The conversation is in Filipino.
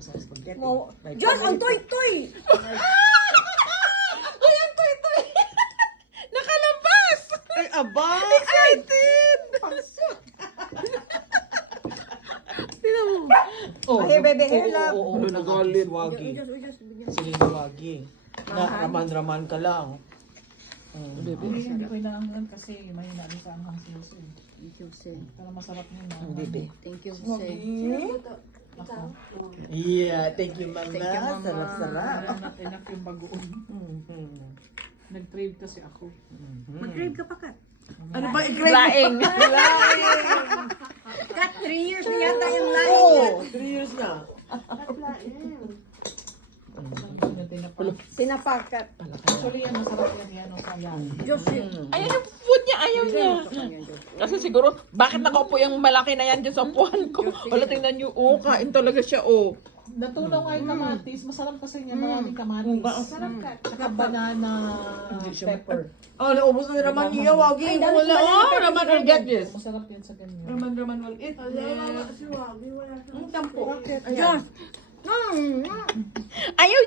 sa spaghetti. May Diyos, ang tomato. toy-toy! Uy, ang toy-toy! Nakalabas! Ay, aba! Excited! Tingnan mo. Oh, Ay, baby, hair love. Oo, Ano, nagalit. Wagi. Diyos, bigyan. Sige, Wagi. Na, raman-raman ka lang. Hindi ko inaangan kasi mahina rin sa anghang si Jose. Thank you, Jose. Pero masarap yun. Bebe. Thank you, Jose. Yeah, thank you, Mama. Thank you, Mama. Sarap-sarap. Not enough yung bagoong. Nag-trade kasi ako. Mag-grade ka pa, Kat. Ano ba i-grade? Laing. Kat, 3 years na yata yung laing. Oo, 3 years na. Sinapakat. Actually yan, masarap yan yan. Sa yan. Diyos, Ayan yung food niya, ayaw niya. Kasi siguro, bakit nakaupo yung malaki na yan dyan sa upuan ko? Wala, tingnan niyo, kain talaga siya, Natunaw nga yung kamatis. Masarap kasi niya. Maraming kamatis. Masarap ka. Tsaka banana pepper. Oh, naubos na naman niya, Wagi. Wala. Oh, Raman will get this. Masarap yan sa ganyan. Raman will eat. Ang tampo. Diyos. Ayaw